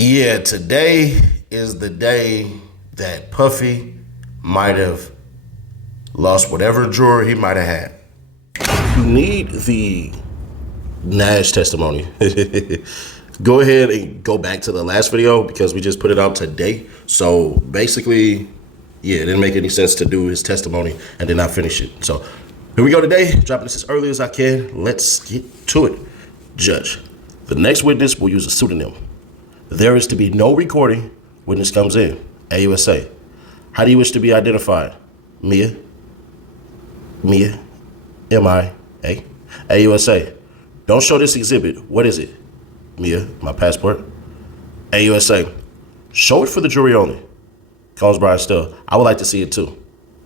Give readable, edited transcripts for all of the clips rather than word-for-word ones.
Yeah, today is the day that Puffy might have lost whatever juror he might have had. You need the Nash testimony. Go ahead and go back to the last video because we just put it out today. So basically, yeah, it didn't make any sense to do his testimony and then not finish it. So here we go today, dropping this as early as I can. Let's get to it. Judge, the next witness will use a pseudonym. There is to be no recording. Witness comes in. AUSA. How do you wish to be identified? Mia. M-I-A. AUSA. Don't show this exhibit. What is it? Mia. My passport. AUSA. Show it for the jury only. Combs Brian Still. I would like to see it too.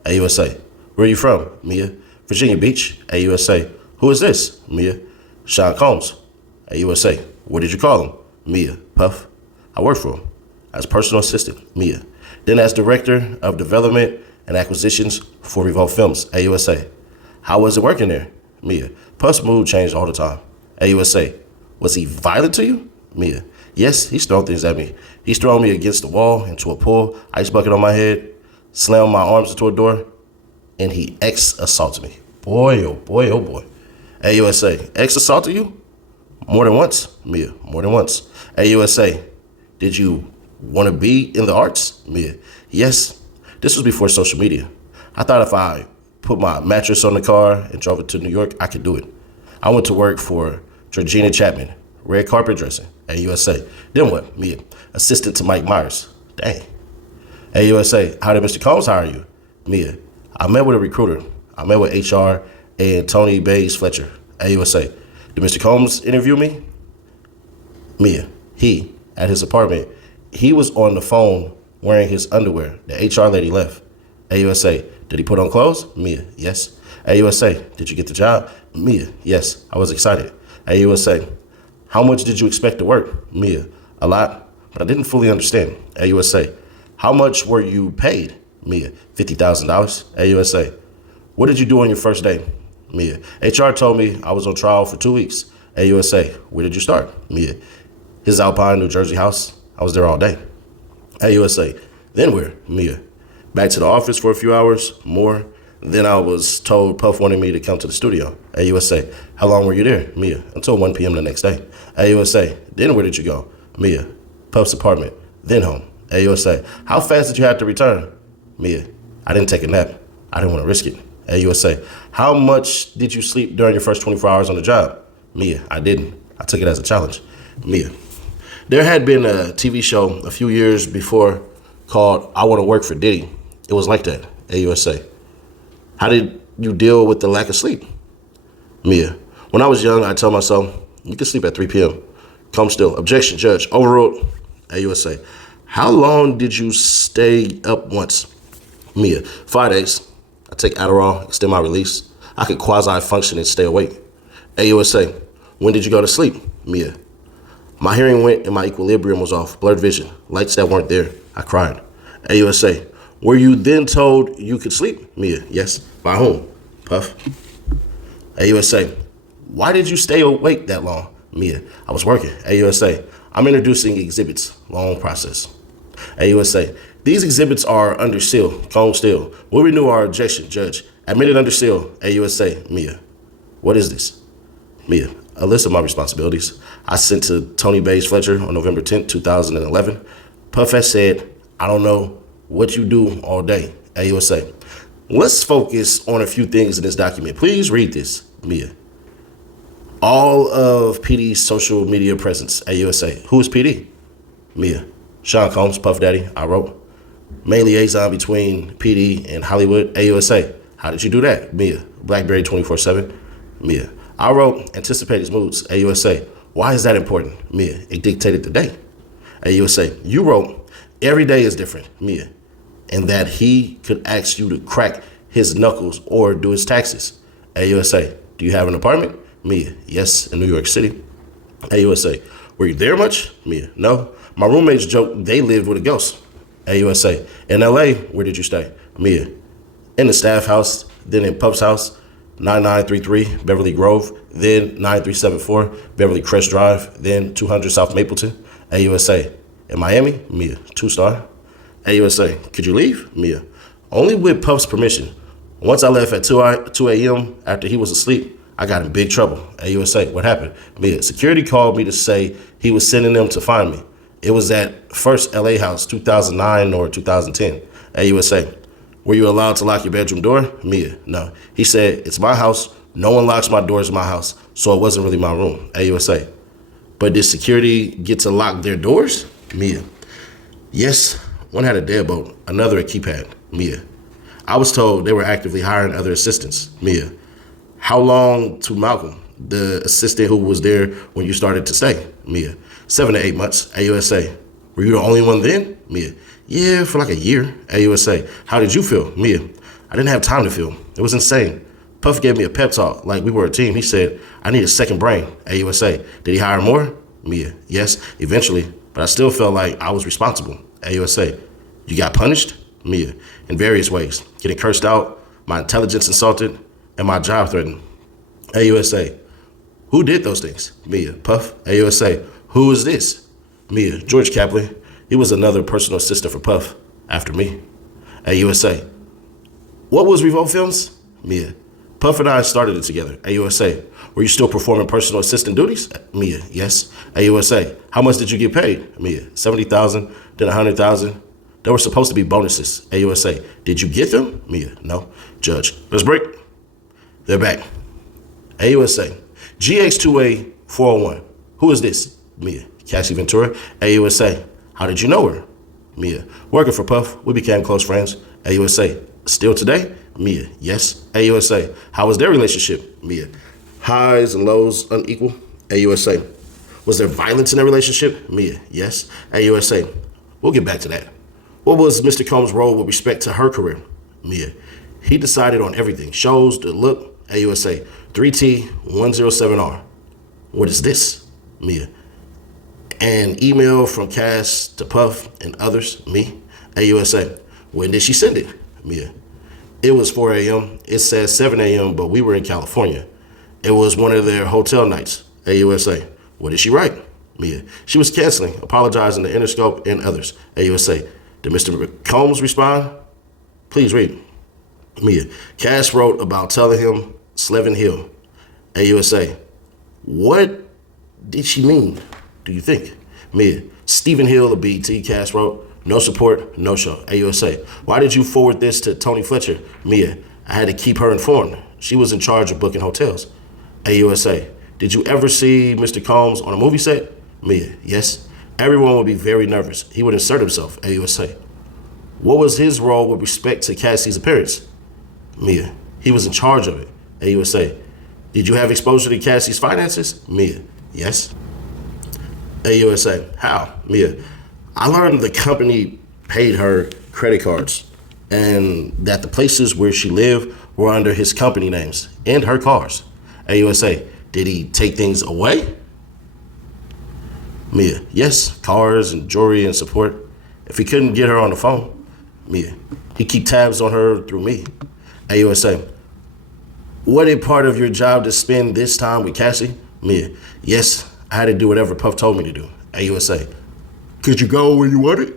AUSA. Where are you from? Mia. Virginia Beach. AUSA. Who is this? Mia. Sean Combs. AUSA. What did you call him? Mia. Puff. I work for him as personal assistant, Mia. Then as director of development and acquisitions for Revolt Films, AUSA. How was it working there? Mia. Puff's mood changed all the time. AUSA. Was he violent to you? Mia. Yes, he's thrown things at me. He's thrown me against the wall, into a pool, ice bucket on my head, slammed my arms into a door, and he ex-assaulted me. Boy, oh boy, oh boy. AUSA. Ex-assaulted you? More than once? Mia. More than once. AUSA. Did you want to be in the arts? Mia. Yes. This was before social media. I thought if I put my mattress on the car and drove it to New York, I could do it. I went to work for Georgina Chapman, red carpet dressing, AUSA. Then what? Mia. Assistant to Mike Myers. Dang. AUSA. How did Mr. Combs hire you? Mia. I met with a recruiter. I met with HR and Tony Bays Fletcher. AUSA. Did Mr. Combs interview me? Mia. He, at his apartment, he was on the phone wearing his underwear. The HR lady left. AUSA. Did he put on clothes? Mia. Yes. AUSA. Did you get the job? Mia. Yes. I was excited. AUSA. How much did you expect to work? Mia. A lot, but I didn't fully understand. AUSA. How much were you paid? Mia. $50,000. AUSA. What did you do on your first day? Mia. HR told me I was on trial for 2 weeks. AUSA. Where did you start? Mia. His Alpine, New Jersey house. I was there all day. AUSA. Then where? Mia. Back to the office for a few hours, more. Then I was told Puff wanted me to come to the studio. AUSA. How long were you there? Mia. Until 1 p.m. the next day. AUSA. Then where did you go? Mia. Puff's apartment. Then home. AUSA. How fast did you have to return? Mia. I didn't take a nap. I didn't want to risk it. AUSA. How much did you sleep during your first 24 hours on the job? Mia. I didn't. I took it as a challenge. Mia. There had been a TV show a few years before called I Want to Work for Diddy. It was like that. AUSA. How did you deal with the lack of sleep? Mia. When I was young, I told myself, you can sleep at 3 p.m. Come still. Objection, judge. Overruled. AUSA. How long did you stay up once? Mia. 5 days. I take Adderall, extend my release. I could quasi-function and stay awake. AUSA. When did you go to sleep? Mia. My hearing went and my equilibrium was off. Blurred vision. Lights that weren't there. I cried. AUSA. Were you then told you could sleep? Mia. Yes. By whom? Puff. AUSA. Why did you stay awake that long? Mia. I was working. AUSA. I'm introducing exhibits. Long process. AUSA. These exhibits are under seal. Combs Still. We'll renew our objection, judge. Admitted under seal. AUSA. Mia. What is this? Mia. A list of my responsibilities. I sent to Tony Bays Fletcher on November 10th, 2011. Puff has said, I don't know what you do all day. AUSA. Let's focus on a few things in this document. Please read this. Mia. All of PD's social media presence. AUSA. Who is PD? Mia. Sean Combs, Puff Daddy. I wrote. Main liaison between PD and Hollywood. AUSA. How did you do that? Mia. Blackberry 24/7. Mia. I wrote, anticipate his moods. AUSA. Why is that important? Mia. It dictated the day. AUSA. You wrote, every day is different. Mia. And that he could ask you to crack his knuckles or do his taxes. AUSA. Do you have an apartment? Mia. Yes, in New York City. AUSA. Were you there much? Mia. No. My roommates joked they lived with a ghost. AUSA. In LA, where did you stay? Mia. In the staff house, then in Puff's house. 9933 Beverly Grove, then 9374 Beverly Crest Drive, then 200 South Mapleton. AUSA. In Miami, Mia, 2-star. AUSA, could you leave? Mia, only with Puff's permission. Once I left at 2 a.m. after he was asleep, I got in big trouble. AUSA, what happened? Mia, security called me to say he was sending them to find me. It was at First LA House, 2009 or 2010. AUSA, were you allowed to lock your bedroom door? Mia, no. He said, it's my house. No one locks my doors in my house, so it wasn't really my room. AUSA, but did security get to lock their doors? Mia, yes. One had a deadbolt, another a keypad. Mia, I was told they were actively hiring other assistants. Mia, how long to Malcolm, the assistant who was there when you started to stay? Mia, 7 to 8 months. AUSA, were you the only one then? Mia, yeah, for like a year. AUSA, how did you feel? Mia, I didn't have time to feel. It was insane. Puff gave me a pep talk like we were a team. He said, I need a second brain. AUSA, did he hire more? Mia, yes, eventually, but I still felt like I was responsible. AUSA, you got punished? Mia, in various ways. Getting cursed out, my intelligence insulted, and my job threatened. AUSA, who did those things? Mia, Puff. AUSA, who is this? Mia, George Kaplan. He was another personal assistant for Puff after me. AUSA, what was Revolt Films? Mia, Puff and I started it together. AUSA, were you still performing personal assistant duties? Mia, yes. AUSA, how much did you get paid? Mia, 70,000, then 100,000. There were supposed to be bonuses. AUSA, did you get them? Mia, no. Judge, let's break. They're back. AUSA, GX2A 401. Who is this? Mia, Cassie Ventura. AUSA, how did you know her? Mia, working for Puff. We became close friends. AUSA, still today? Mia, yes. AUSA, how was their relationship? Mia, highs and lows unequal. AUSA, was there violence in their relationship? Mia, yes. AUSA, we'll get back to that. What was Mr. Combs' role with respect to her career? Mia, he decided on everything. Shows, the look. AUSA, 3T107R. What is this? Mia, an email from Cass to Puff and others. Me. AUSA, when did she send it? Mia, it was 4 a.m. It says 7 a.m., but we were in California. It was one of their hotel nights. AUSA, what did she write? Mia, she was canceling, apologizing to Interscope and others. AUSA, did Mr. Combs respond? Please read. Mia, Cass wrote about telling him Slevin Hill. AUSA, what did she mean, do you think? Mia, Stephen Hill of BT. Cass wrote, no support, no show. AUSA, why did you forward this to Tony Fletcher? Mia, I had to keep her informed. She was in charge of booking hotels. AUSA, did you ever see Mr. Combs on a movie set? Mia, yes. Everyone would be very nervous. He would insert himself. AUSA, what was his role with respect to Cassie's appearance? Mia, he was in charge of it. AUSA, did you have exposure to Cassie's finances? Mia, yes. AUSA, how? Mia, I learned the company paid her credit cards and that the places where she lived were under his company names and her cars. AUSA, did he take things away? Mia, yes, cars and jewelry and support. If he couldn't get her on the phone, Mia, he'd keep tabs on her through me. AUSA, what a part of your job to spend this time with Cassie? Mia, yes, I had to do whatever Puff told me to do. AUSA, could you go where you wanted?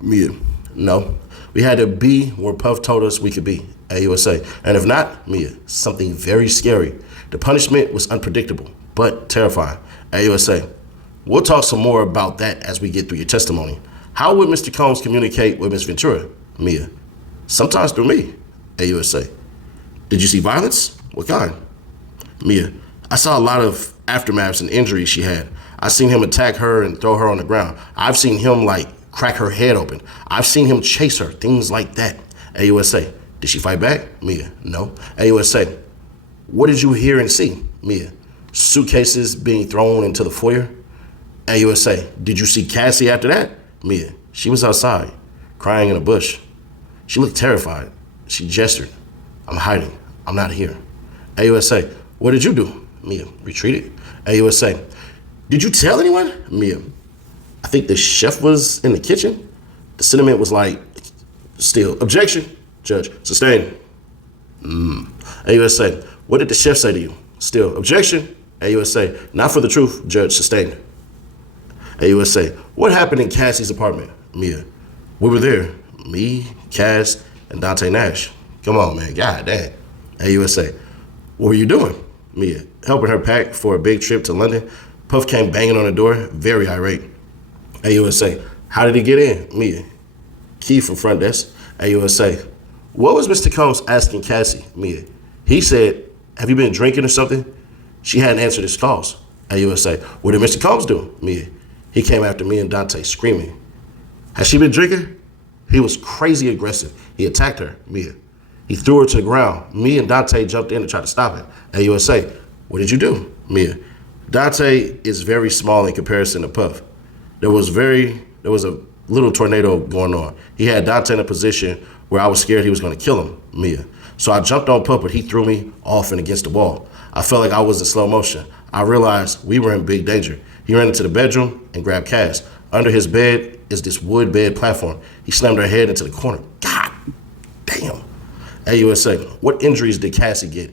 Mia, no. We had to be where Puff told us we could be. AUSA, and if not, Mia, something very scary. The punishment was unpredictable, but terrifying. AUSA, we'll talk some more about that as we get through your testimony. How would Mr. Combs communicate with Ms. Ventura? Mia, sometimes through me. AUSA, did you see violence? What kind? Mia, I saw a lot of aftermaths and injuries she had. I seen him attack her and throw her on the ground. I've seen him crack her head open. I've seen him chase her, things like that. AUSA, did she fight back? Mia, no. AUSA, what did you hear and see? Mia, suitcases being thrown into the foyer. AUSA, did you see Cassie after that? Mia, she was outside, crying in a bush. She looked terrified. She gestured. I'm hiding. I'm not here. AUSA, what did you do? Mia, retreated. AUSA, did you tell anyone? Mia, I think the chef was in the kitchen. The sentiment was still. Objection. Judge, sustained. AUSA, what did the chef say to you? Still. Objection. AUSA, not for the truth. Judge, sustained. AUSA, what happened in Cassie's apartment? Mia, we were there. Me, Cass, and Dante Nash. Come on, man. God damn. AUSA, what were you doing? Mia, helping her pack for a big trip to London. Puff came banging on the door, very irate. AUSA, how did he get in? Mia, key from front desk. AUSA, what was Mr. Combs asking Cassie? Mia, he said, have you been drinking or something? She hadn't answered his calls. AUSA, what did Mr. Combs do? Mia, he came after me and Dante screaming. Has she been drinking? He was crazy aggressive. He attacked her, Mia. He threw her to the ground. Me and Dante jumped in and tried to stop it. AUSA, what did you do? Mia, Dante is very small in comparison to Puff. There was a little tornado going on. He had Dante in a position where I was scared he was going to kill him, Mia. So I jumped on Puff, but he threw me off and against the wall. I felt like I was in slow motion. I realized we were in big danger. He ran into the bedroom and grabbed Cass. Under his bed is this wood bed platform. He slammed her head into the corner. God damn. AUSA, what injuries did Cassie get?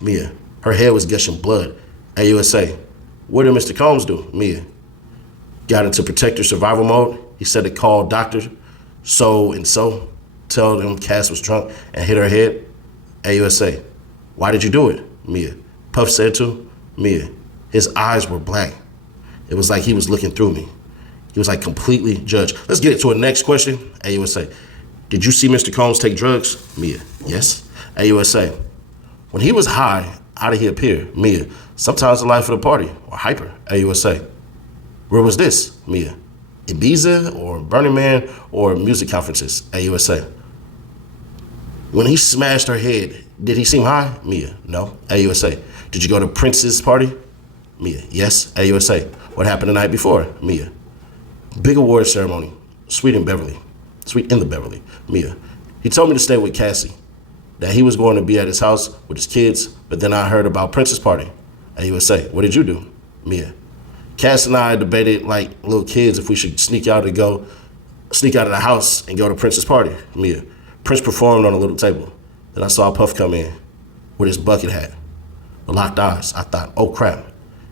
Mia, her head was gushing blood. AUSA, what did Mr. Combs do? Mia, got into protector survival mode. He said to call doctor so and so, tell them Cass was drunk and hit her head. AUSA, why did you do it? Mia, Puff said to. Mia, his eyes were black. It was like he was looking through me. He was like completely judged. Let's get to a next question. AUSA, did you see Mr. Combs take drugs? Mia, yes. AUSA, when he was high, how did he appear? Mia, sometimes the life of the party or hyper. AUSA, where was this? Mia, Ibiza or Burning Man or music conferences? AUSA, when he smashed her head, did he seem high? Mia, no. AUSA, did you go to Prince's party? Mia, yes. AUSA, what happened the night before? Mia, big award ceremony, Sweet in the Beverly. Mia, he told me to stay with Cassie, that he was going to be at his house with his kids, but then I heard about Prince's party. AUSA, what did you do? Mia, Cass and I debated like little kids if we should sneak out of the house and go to Prince's party. Mia, Prince performed on a little table. Then I saw Puff come in with his bucket hat. With locked eyes, I thought, oh crap,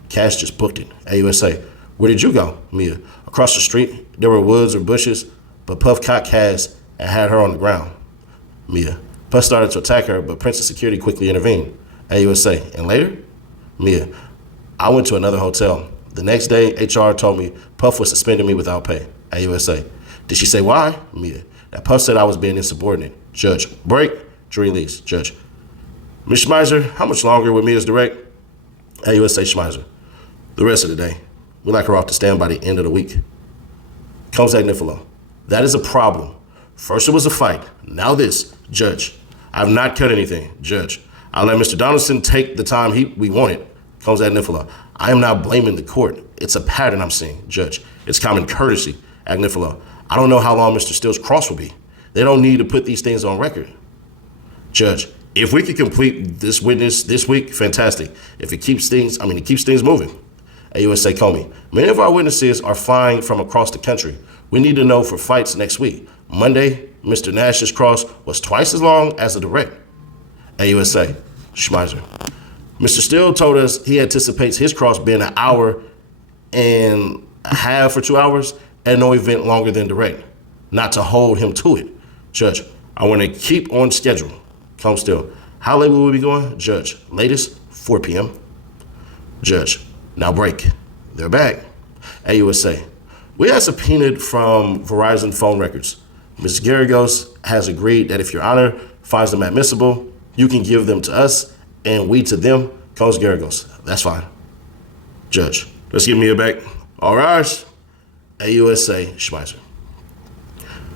Cass just booked it. AUSA, where did you go? Mia, across the street, there were woods or bushes, but Puff caught Cass and had her on the ground. Mia, Puff started to attack her, but Prince's security quickly intervened. AUSA, and later? Mia, I went to another hotel. The next day, HR told me Puff was suspending me without pay. AUSA, did she say why? Mia, that Puff said I was being insubordinate. Judge, break, jury leaves. Judge, Ms. Schmeiser, how much longer with Mia's direct? AUSA Schmeiser, the rest of the day. We'd like her off the stand by the end of the week. Combs Agnifilo, that is a problem. First it was a fight, now this. Judge, I have not cut anything. Judge, I let Mr. Donaldson take the time we wanted. Combs Agnifilo, I am not blaming the court. It's a pattern I'm seeing. Judge, it's common courtesy. Agnifilo, I don't know how long Mr. Steele's cross will be. They don't need to put these things on record. Judge, if we could complete this witness this week, fantastic. If it keeps things moving. AUSA Comey, many of our witnesses are flying from across the country. We need to know for fights next week. Monday, Mr. Nash's cross was twice as long as the direct. AUSA Schmeiser, Mr. Steele told us he anticipates his cross being an hour and a half or 2 hours and no event longer than direct, not to hold him to it. Judge, I want to keep on schedule. Combs Steele, how late will we be going? Judge, latest 4 p.m. Judge, now break. They're back. AUSA, we have subpoenaed from Verizon phone records. Ms. Garagos has agreed that if Your Honor finds them admissible, you can give them to us and we to them. Combs Garagos, that's fine. Judge, let's give Mia back. All right. AUSA Schmeiser.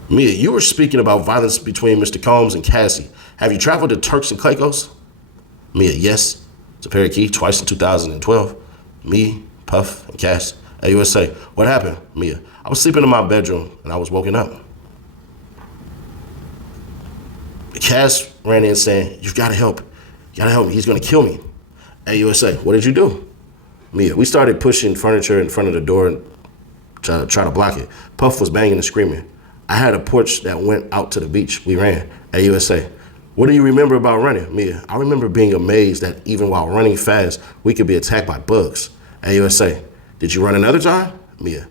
Mia, you were speaking about violence between Mr. Combs and Cassie. Have you traveled to Turks and Caicos? Mia, yes. To Parakeet twice in 2012. Me, Puff, and Cass. AUSA, what happened? Mia, I was sleeping in my bedroom and I was woken up. Cass ran in saying, you've got to help. You got to help me. He's going to kill me. AUSA, what did you do? Mia, we started pushing furniture in front of the door to try to block it. Puff was banging and screaming. I had a porch that went out to the beach. We ran. AUSA, what do you remember about running? Mia, I remember being amazed that even while running fast, we could be attacked by bugs. AUSA, did you run another time? Mia,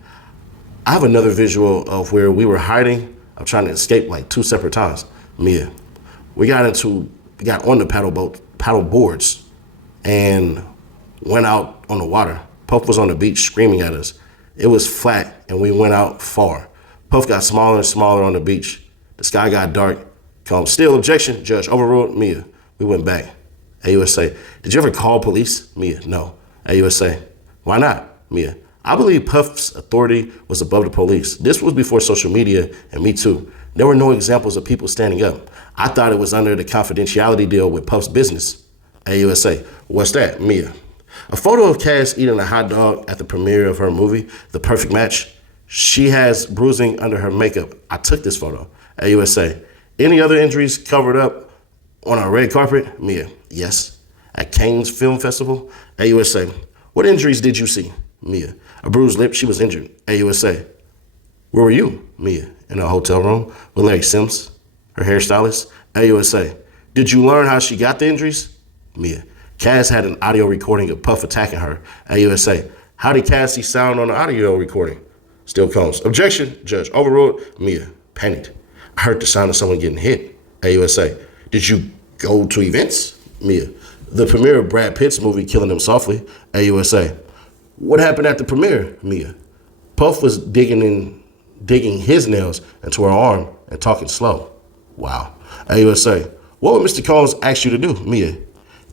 I have another visual of where we were hiding. I'm trying to escape like 2 separate times. Mia, we got on the paddle boards, and went out on the water. Puff was on the beach screaming at us. It was flat, and we went out far. Puff got smaller and smaller on the beach. The sky got dark. Still objection, judge overruled. Mia, we went back. AUSA, did you ever call police? Mia, no. AUSA, why not? Mia, I believe Puff's authority was above the police. This was before social media and Me Too. There were no examples of people standing up. I thought it was under the confidentiality deal with Puff's business. AUSA, what's that? Mia, a photo of Cass eating a hot dog at the premiere of her movie, The Perfect Match. She has bruising under her makeup. I took this photo. AUSA, any other injuries covered up on a red carpet? Mia, yes. At Cannes Film Festival? AUSA, what injuries did you see? Mia, a bruised lip, she was injured. AUSA, where were you? Mia, in a hotel room with Larry Sims, her hairstylist. AUSA, did you learn how she got the injuries? Mia, Cass had an audio recording of Puff attacking her. AUSA, how did Cassie sound on the audio recording? Still comes. Objection, judge overruled. Mia, panicked. I heard the sound of someone getting hit. AUSA, did you go to events? Mia, the premiere of Brad Pitt's movie, Killing Them Softly. AUSA, what happened at the premiere? Mia, Puff was digging his nails into her arm and talking slow. Wow. AUSA, what would Mr. Combs ask you to do? Mia,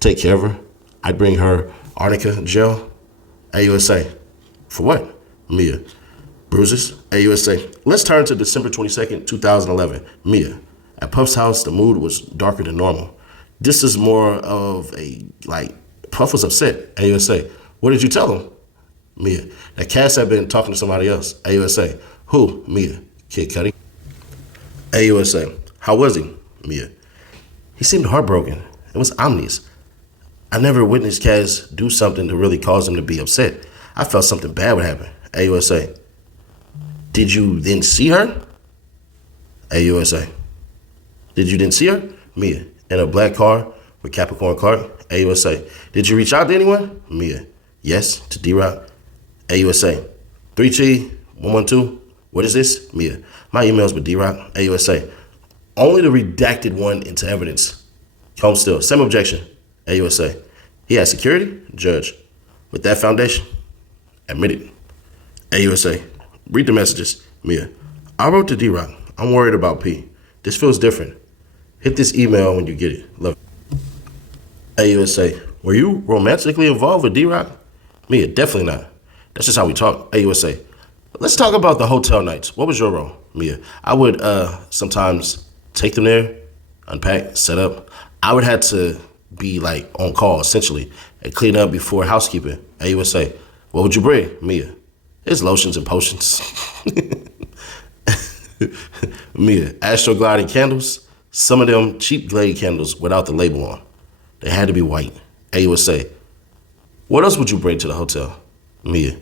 take care of her. I'd bring her arnica gel. AUSA, for what? Mia, bruises. AUSA, let's turn to December 22nd, 2011. Mia, at Puff's house, the mood was darker than normal. This is more of Puff was upset. AUSA, what did you tell him? Mia, that Cass had been talking to somebody else. AUSA, who? Mia, Kid Cudi. AUSA, how was he? Mia, he seemed heartbroken. It was ominous. I never witnessed Cass do something to really cause him to be upset. I felt something bad would happen. AUSA, did you then see her? AUSA, did you then see her? Mia, in a black car with Capricorn cart. AUSA, did you reach out to anyone? Mia, yes, to D-Rock. AUSA, 3T112, what is this? Mia, my emails with D-Rock. AUSA, only the redacted one into evidence. Combs still, same objection. AUSA, he had security? Judge, with that foundation? Admitted. AUSA, read the messages. Mia, I wrote to D-Rock. I'm worried about P. This feels different. Hit this email when you get it. Love it. AUSA, were you romantically involved with D-Rock? Mia, definitely not. That's just how we talk. AUSA, let's talk about the hotel nights. What was your role? Mia, I would sometimes take them there, unpack, set up. I would have to be on call essentially and clean up before housekeeping. AUSA, what would you bring? Mia, it's lotions and potions. Mia, astrogliding candles. Some of them cheap Glade candles without the label on. They had to be white. AUSA, what else would you bring to the hotel? Mia,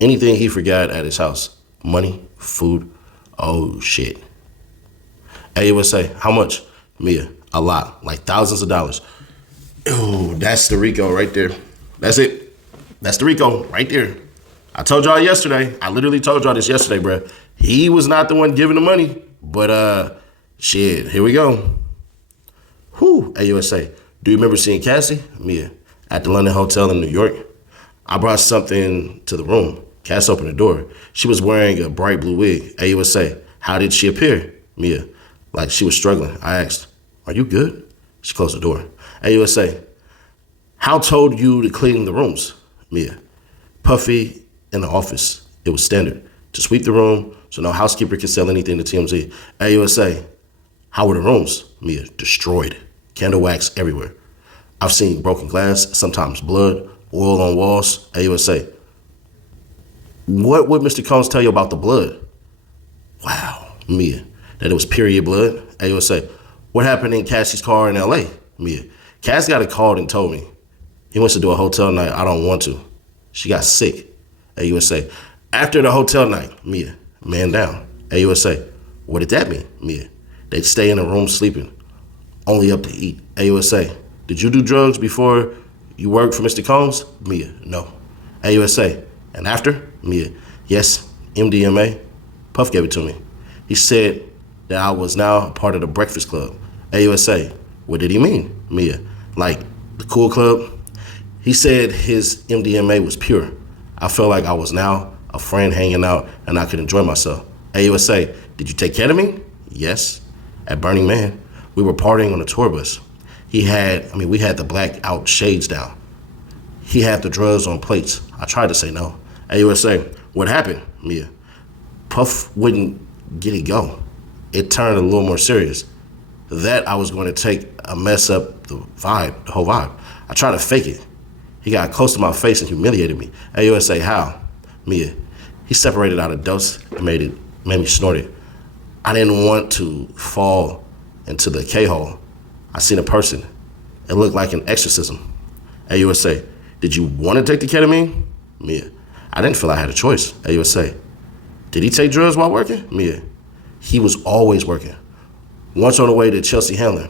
anything he forgot at his house. Money, food, oh shit. AUSA, how much? Mia, a lot, thousands of dollars. Oh, that's the Rico right there. That's it. That's the Rico right there. I told y'all yesterday. I literally told y'all this yesterday, bruh. He was not the one giving the money, but shit, here we go. Whew, AUSA, do you remember seeing Cassie? Mia, at the London Hotel in New York. I brought something to the room. Cass opened the door. She was wearing a bright blue wig. AUSA, how did she appear? Mia, like she was struggling. I asked, are you good? She closed the door. AUSA, how told you to clean the rooms? Mia, Puffy in the office. It was standard to sweep the room so no housekeeper could sell anything to TMZ. AUSA, how were the rooms? Mia, destroyed. Candle wax everywhere. I've seen broken glass, sometimes blood, oil on walls. AUSA, what would Mr. Combs tell you about the blood? Wow. Mia, that it was period blood. AUSA, what happened in Cassie's car in LA? Mia, Cass got a call and told me he wants to do a hotel night. I don't want to. She got sick. AUSA, after the hotel night. Mia, man down. AUSA, what did that mean? Mia, they'd stay in a room sleeping, only up to eat. AUSA, did you do drugs before you worked for Mr. Combs? Mia, no. AUSA, and after? Mia, yes, MDMA? Puff gave it to me. He said that I was now part of the Breakfast Club. AUSA, what did he mean? Mia, like the cool club? He said his MDMA was pure. I felt like I was now a friend hanging out and I could enjoy myself. AUSA, did you take ketamine? Yes. At Burning Man, we were partying on a tour bus. We had the blackout shades down. He had the drugs on plates. I tried to say no. AUSA, what happened? Mia, Puff wouldn't get it go. It turned a little more serious. That I was going to take a mess up the whole vibe. I tried to fake it. He got close to my face and humiliated me. AUSA, how? Mia, he separated out a dose and made me snort it. I didn't want to fall into the K-hole. I seen a person. It looked like an exorcism. AUSA, did you want to take the ketamine? Mia, I didn't feel I had a choice. AUSA, did he take drugs while working? Mia, he was always working. Once on the way to Chelsea Handler.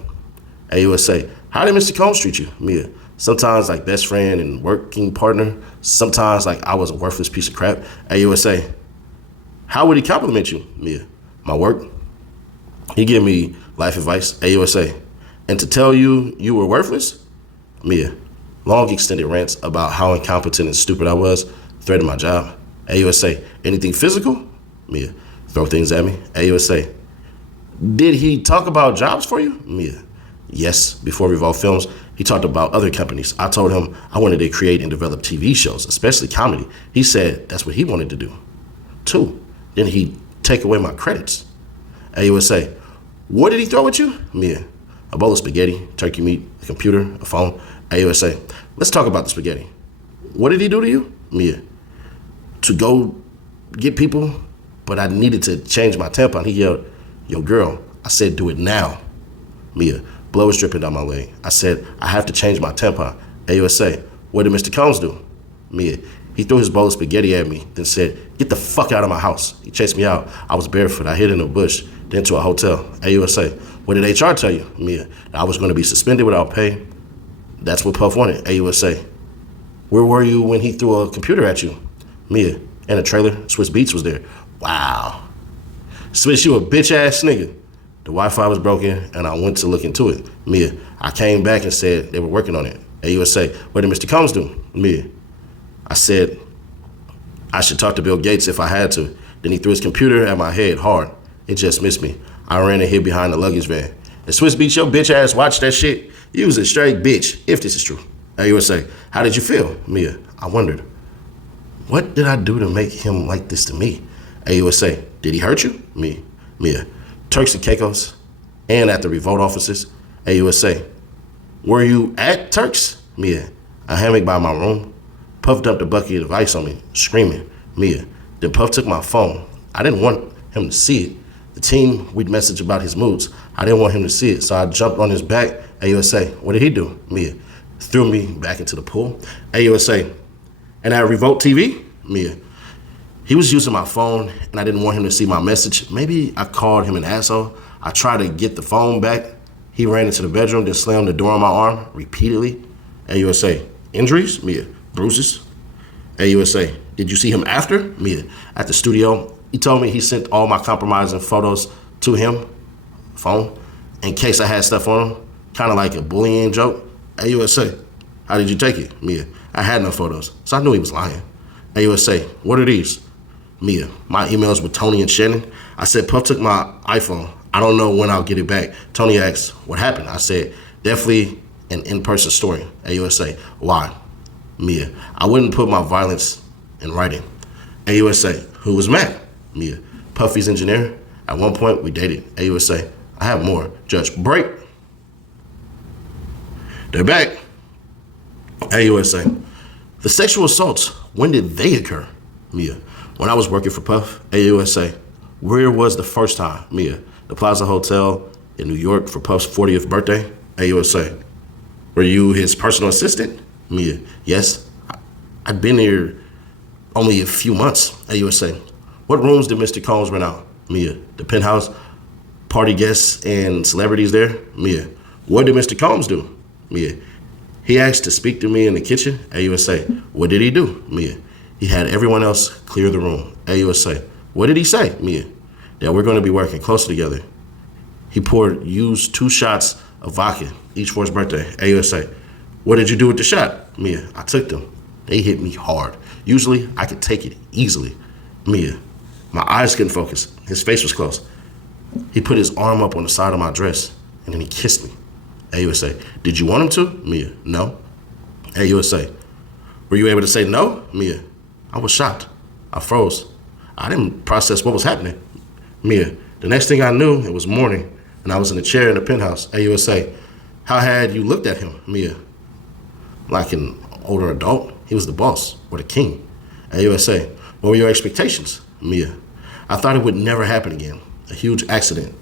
AUSA, how did Mr. Combs treat you? Mia, sometimes like best friend and working partner. Sometimes like I was a worthless piece of crap. AUSA, how would he compliment you? Mia, my work. He gave me life advice. AUSA, and to tell you you were worthless? Mia, long extended rants about how incompetent and stupid I was, threatened my job. AUSA, anything physical? Mia, throw things at me. AUSA, did he talk about jobs for you? Mia, yes, before Revolve Films, he talked about other companies. I told him I wanted to create and develop TV shows, especially comedy. He said that's what he wanted to do. 2, then he take away my credits. AUSA, what did he throw at you? Mia, a bowl of spaghetti, turkey meat, a computer, a phone. AUSA, let's talk about the spaghetti. What did he do to you? Mia, to go get people, but I needed to change my tampon. He yelled, yo girl, I said do it now. Mia, blood was dripping down my leg. I said, I have to change my tampon. AUSA, what did Mr. Combs do? Mia, he threw his bowl of spaghetti at me, then said, get the fuck out of my house. He chased me out. I was barefoot. I hid in a bush, then to a hotel. AUSA, what did HR tell you? Mia, I was going to be suspended without pay. That's what Puff wanted. AUSA, where were you when he threw a computer at you? Mia, in a trailer. Swiss Beats was there. Wow. Switch, you a bitch ass nigga. The Wi-Fi was broken and I went to look into it. Mia, I came back and said they were working on it. AUSA, what did Mr. Combs do? Mia, I said I should talk to Bill Gates if I had to. Then he threw his computer at my head hard. It just missed me. I ran and hid behind the luggage van. And Swiss Beats, your bitch ass watch that shit. You was a straight bitch, if this is true. AUSA, how did you feel? Mia, I wondered, what did I do to make him like this to me? AUSA, did he hurt you? Mia, Turks and Caicos, and at the revolt offices. AUSA, were you at Turks? Mia, a hammock by my room. Puff dumped a bucket of ice on me, screaming. Mia, then Puff took my phone. I didn't want him to see it. The team, we'd message about his moods. I didn't want him to see it, so I jumped on his back. AUSA, what did he do? Mia, threw me back into the pool. AUSA, and at Revolt TV? Mia, he was using my phone and I didn't want him to see my message. Maybe I called him an asshole. I tried to get the phone back. He ran into the bedroom, then slammed the door on my arm repeatedly. AUSA, injuries? Mia, bruises. AUSA, did you see him after? Mia, at the studio. He told me he sent all my compromising photos to him, phone, in case I had stuff on him, kind of like a bullying joke. AUSA, how did you take it? Mia, I had no photos, so I knew he was lying. AUSA, what are these? Mia, my emails with Tony and Shannon. I said, Puff took my iPhone. I don't know when I'll get it back. Tony asked, what happened? I said, definitely an in-person story. AUSA, why? Mia, I wouldn't put my violence in writing. AUSA, who was Matt? Mia, Puffy's engineer. At one point, we dated. AUSA, I have more. Judge, break. They're back. AUSA, the sexual assaults, when did they occur? Mia, when I was working for Puff. AUSA, where was the first time? Mia, the Plaza Hotel in New York for Puff's 40th birthday. AUSA, were you his personal assistant? Mia, yes. I'd been here only a few months. AUSA, what rooms did Mr. Combs rent out? Mia, the penthouse, party guests and celebrities there. Mia, what did Mr. Combs do? Mia, he asked to speak to me in the kitchen. AUSA, what did he do? Mia, he had everyone else clear the room. AUSA, What did he say, Mia? That we're going to be working closer together. He used 2 shots of vodka, each for his birthday. AUSA. What did you do with the shot? Mia. I took them. They hit me hard. Usually, I could take it easily. Mia. My eyes couldn't focus. His face was close. He put his arm up on the side of my dress, and then he kissed me. AUSA. Did you want him to? Mia. No. AUSA. Were you able to say no? Mia. I was shocked. I froze. I didn't process what was happening. Mia. The next thing I knew, it was morning, and I was in a chair in the penthouse. AUSA. How had you looked at him? Mia. Like an older adult. He was the boss, or the king. AUSA. What were your expectations? Mia. I thought it would never happen again. A huge accident.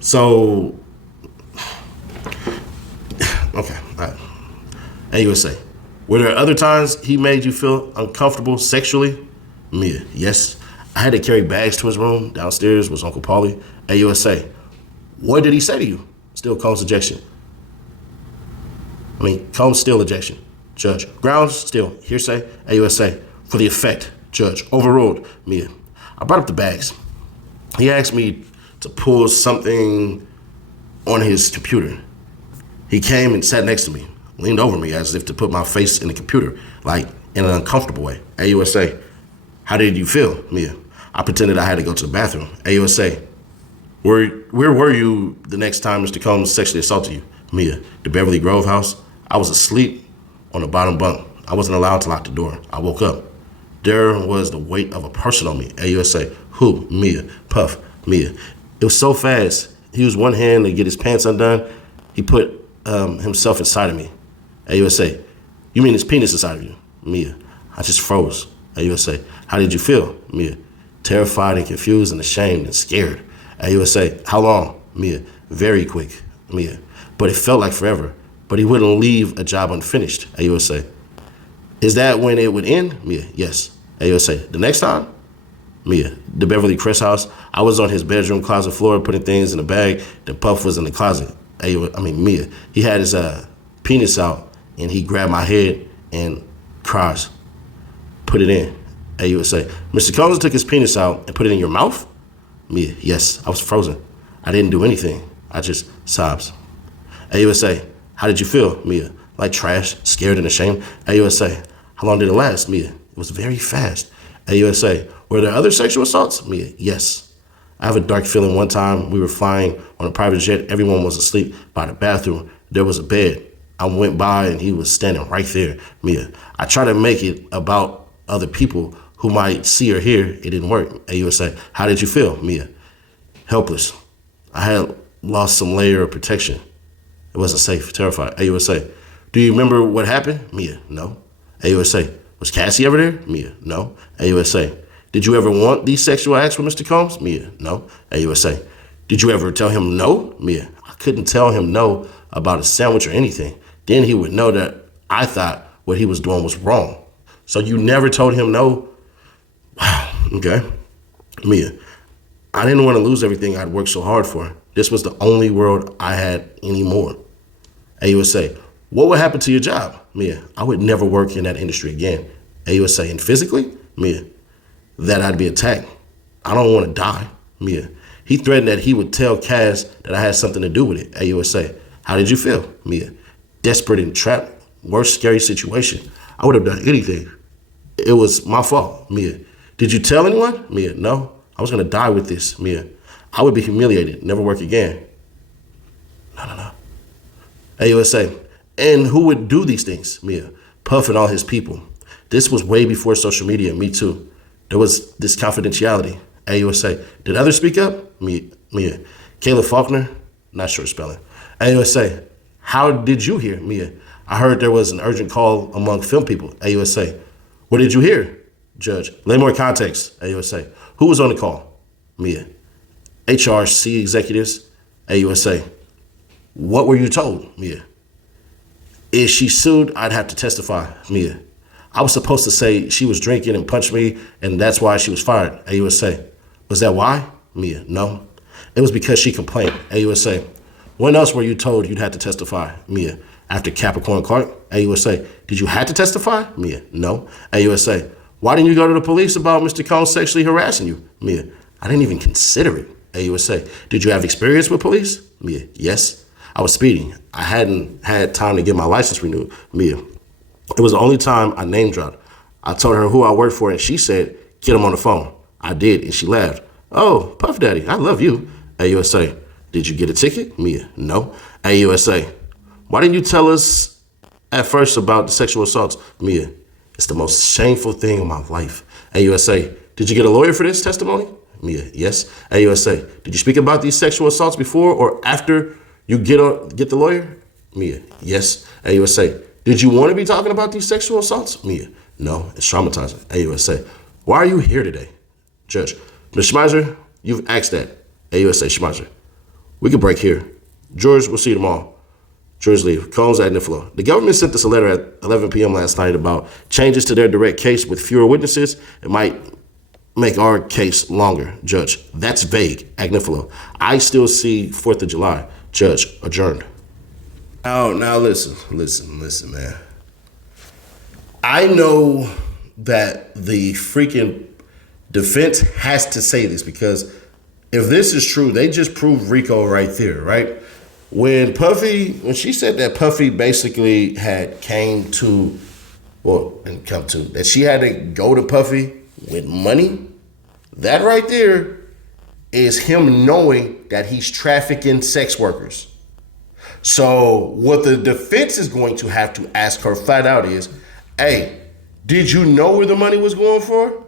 So, okay. All right. AUSA. Were there other times he made you feel uncomfortable sexually? Mia. Yes. I had to carry bags to his room. Downstairs was Uncle Paulie. AUSA. What did he say to you? Still Combs ejection. Combs still ejection. Judge. Grounds still hearsay. AUSA. For the effect. Judge. Overruled. Mia. I brought up the bags. He asked me to pull something on his computer. He came and sat next to me, leaned over me as if to put my face in the computer, like in an uncomfortable way. AUSA. How did you feel? Mia. I pretended I had to go to the bathroom. AUSA. Where were you the next time Mr. Combs sexually assaulted you? Mia. The Beverly Grove house. I was asleep on the bottom bunk. I wasn't allowed to lock the door. I woke up. There was the weight of a person on me. AUSA. Who? Mia. Puff. Mia. It was so fast. He used one hand to get his pants undone. He put himself inside of me. AUSA. You mean his penis inside of you? Mia. I just froze. AUSA. How did you feel? Mia. Terrified and confused and ashamed and scared. AUSA. How long? Mia. Very quick. Mia. But it felt like forever. But he wouldn't leave a job unfinished. AUSA. Is that when it would end? Mia. Yes. AUSA. The next time? Mia. The Beverly Crest house. I was on his bedroom closet floor putting things in a bag. The Puff was in the closet. Mia. He had his penis out and he grabbed my head and cries. Put it in. AUSA. Mr. Combs took his penis out and put it in your mouth? Mia. Yes. I was frozen. I didn't do anything. I just sobs. AUSA. How did you feel? Mia. Like trash, scared and ashamed. AUSA. How long did it last? Mia. It was very fast. AUSA. Were there other sexual assaults? Mia. Yes. I have a dark feeling one time we were flying on a private jet. Everyone was asleep by the bathroom. There was a bed. I went by and he was standing right there. Mia. I tried to make it about other people who might see or hear. It didn't work. AUSA. How did you feel? Mia. Helpless. I had lost some layer of protection. It wasn't safe. Terrified. AUSA. Do you remember what happened? Mia. No. AUSA. Was Cassie ever there? Mia. No. AUSA. Did you ever want these sexual acts with Mr. Combs? Mia. No. AUSA. Did you ever tell him no? Mia. I couldn't tell him no about a sandwich or anything. Then he would know that I thought what he was doing was wrong. So you never told him no? Wow. Okay. Mia. I didn't want to lose everything I'd worked so hard for. This was the only world I had anymore. AUSA. What would happen to your job? Mia. I would never work in that industry again. AUSA. And physically? Mia. That I'd be attacked. I don't want to die. Mia. He threatened that he would tell Cass that I had something to do with it. AUSA. How did you feel? Mia. Desperate and trapped. Worst scary situation. I would have done anything. It was my fault. Mia. Did you tell anyone? Mia. No. I was going to die with this. Mia. I would be humiliated. Never work again. No. AUSA. And who would do these things? Mia. Puff and all his people. This was way before social media. Me too. There was this confidentiality. AUSA. Did others speak up? Mia. Kayla Faulkner? Not sure spelling. AUSA. How did you hear? Mia. I heard there was an urgent call among film people. AUSA. What did you hear? Judge. Lay more context. AUSA. Who was on the call? Mia. HRC executives. AUSA. What were you told? Mia. If she sued, I'd have to testify. Mia. I was supposed to say she was drinking and punched me, and that's why she was fired. AUSA. Was that why? Mia. No. It was because she complained. AUSA. When else were you told you'd have to testify? Mia. After Capricorn Clark? AUSA. Did you have to testify? Mia. No. AUSA. Why didn't you go to the police about Mr. Combs sexually harassing you? Mia, I didn't even consider it. AUSA, did you have experience with police? Mia, yes. I was speeding. I hadn't had time to get my license renewed. Mia, it was the only time I name dropped. I told her who I worked for and she said, get him on the phone. I did and she laughed. Oh, Puff Daddy, I love you. AUSA, did you get a ticket? Mia, no. AUSA, why didn't you tell us at first about the sexual assaults? Mia, it's the most shameful thing in my life. AUSA, did you get a lawyer for this testimony? Mia, yes. AUSA, did you speak about these sexual assaults before or after you get the lawyer? Mia, yes. AUSA, did you want to be talking about these sexual assaults? Mia, no, it's traumatizing. AUSA, why are you here today? Judge, Ms. Schmeiser, you've asked that. AUSA, Schmeiser, we can break here. George, we'll see you tomorrow. George leave. Combs ad inflow. The government sent us a letter at 11 p.m. last night about changes to their direct case with fewer witnesses. It might make our case longer. Judge, that's vague. Agnifilo. I still see 4th of July. Judge, adjourned. Now listen, man. I know that the freaking defense has to say this because if this is true, they just proved Rico right there, right? When she said that Puffy basically had that she had to go to Puffy with money, that right there is him knowing that he's trafficking sex workers. So what the defense is going to have to ask her flat out is, hey, did you know where the money was going for?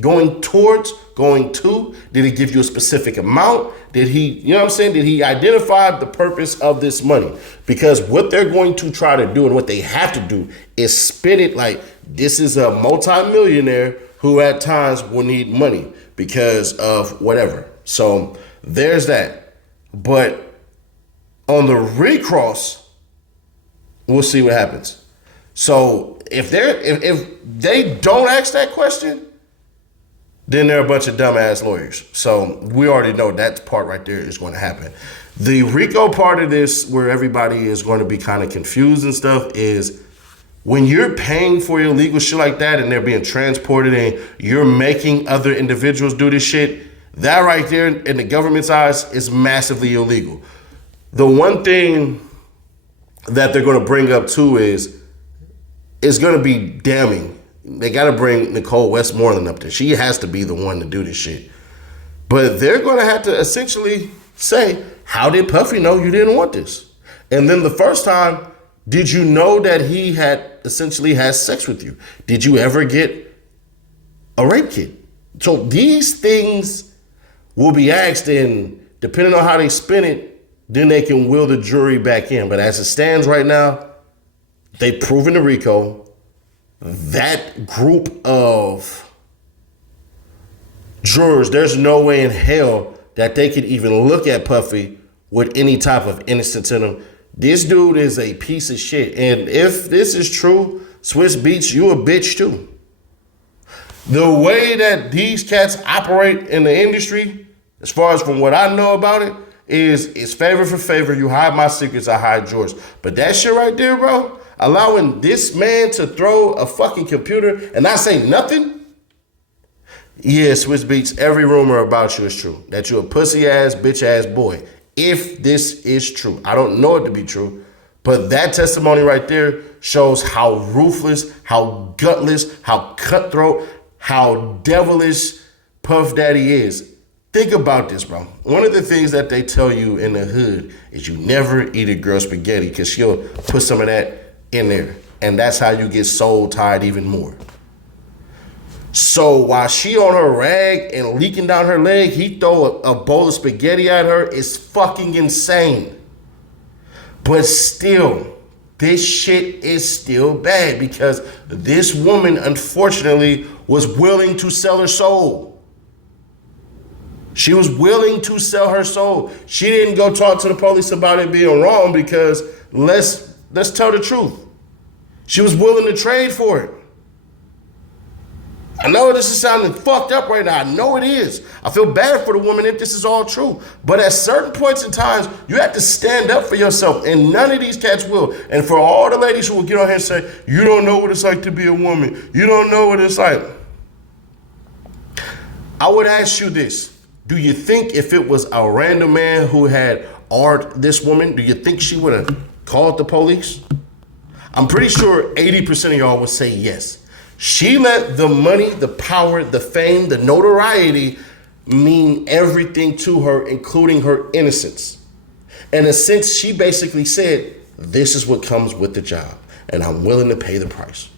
Going to? Did he give you a specific amount? Did he, did he identify the purpose of this money? Because what they're going to try to do and what they have to do is spin it like this is a multimillionaire who at times will need money because of whatever. So there's that. But on the recross, we'll see what happens. So if they don't ask that question, then they're a bunch of dumbass lawyers. So we already know that part right there is going to happen. The Rico part of this, where everybody is going to be kind of confused and stuff, is when you're paying for illegal shit like that and they're being transported and you're making other individuals do this shit, that right there in the government's eyes is massively illegal. The one thing that they're going to bring up too is it's going to be damning. They got to bring Nicole Westmoreland up there. She has to be the one to do this shit. But they're going to have to essentially say, how did Puffy know you didn't want this? And then the first time, did you know that he had essentially has sex with you? Did you ever get a rape kit? So these things will be asked, and depending on how they spin it, then they can wheel the jury back in. But as it stands right now, they've proven to Rico. That group of jurors, there's no way in hell that they could even look at Puffy with any type of innocence in him. This dude is a piece of shit. And if this is true, Swiss Beats, you a bitch too. The way that these cats operate in the industry, as far as from what I know about it, is favor for favor. You hide my secrets, I hide yours. But that shit right there, bro, allowing this man to throw a fucking computer and not say nothing? Yeah, Swiss Beats, every rumor about you is true. That you're a pussy-ass, bitch-ass boy. If this is true. I don't know it to be true, but that testimony right there shows how ruthless, how gutless, how cutthroat, how devilish Puff Daddy is. Think about this, bro. One of the things that they tell you in the hood is you never eat a girl spaghetti because she'll put some of that in there. And that's how you get soul tied even more. So while she on her rag and leaking down her leg, he throw a bowl of spaghetti at her. It's fucking insane. But still, this shit is still bad because this woman, unfortunately, was willing to sell her soul. She was willing to sell her soul. She didn't go talk to the police about it being wrong because let's tell the truth. She was willing to trade for it. I know this is sounding fucked up right now. I know it is. I feel bad for the woman if this is all true. But at certain points in times, you have to stand up for yourself. And none of these cats will. And for all the ladies who will get on here and say, you don't know what it's like to be a woman. You don't know what it's like. I would ask you this. Do you think if it was a random man who had art this woman, do you think she would have called the police? I'm pretty sure 80% of y'all would say yes. She let the money, the power, the fame, the notoriety mean everything to her, including her innocence. In a sense, she basically said, this is what comes with the job, and I'm willing to pay the price.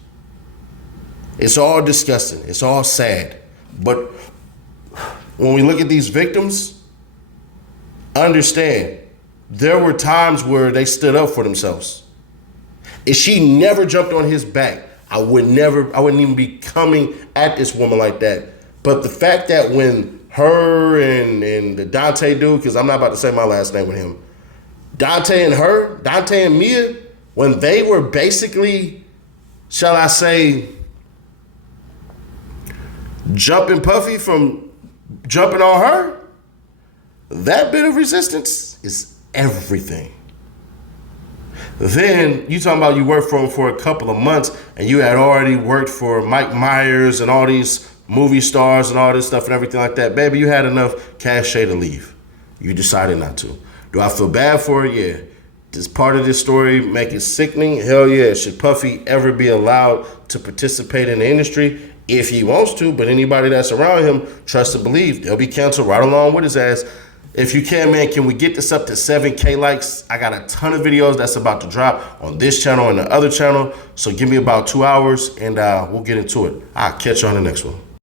It's all disgusting. It's all sad. But when we look at these victims, understand, there were times where they stood up for themselves. If she never jumped on his back, I wouldn't even be coming at this woman like that. But the fact that when her and the Dante dude, because I'm not about to say my last name with him, Dante and Mia, when they were basically, shall I say, jumping Puffy from jumping on her, that bit of resistance is everything. Then you talking about you worked for him for a couple of months and you had already worked for Mike Myers and all these movie stars and all this stuff and everything like that. Baby, you had enough cachet to leave. You decided not to. Do I feel bad for her? Yeah. Does part of this story make it sickening? Hell yeah. Should Puffy ever be allowed to participate in the industry? If he wants to, but anybody that's around him, trust and believe, they'll be canceled right along with his ass. If you can, man, can we get this up to 7K likes? I got a ton of videos that's about to drop on this channel and the other channel. So give me about 2 hours and we'll get into it. I'll catch you on the next one.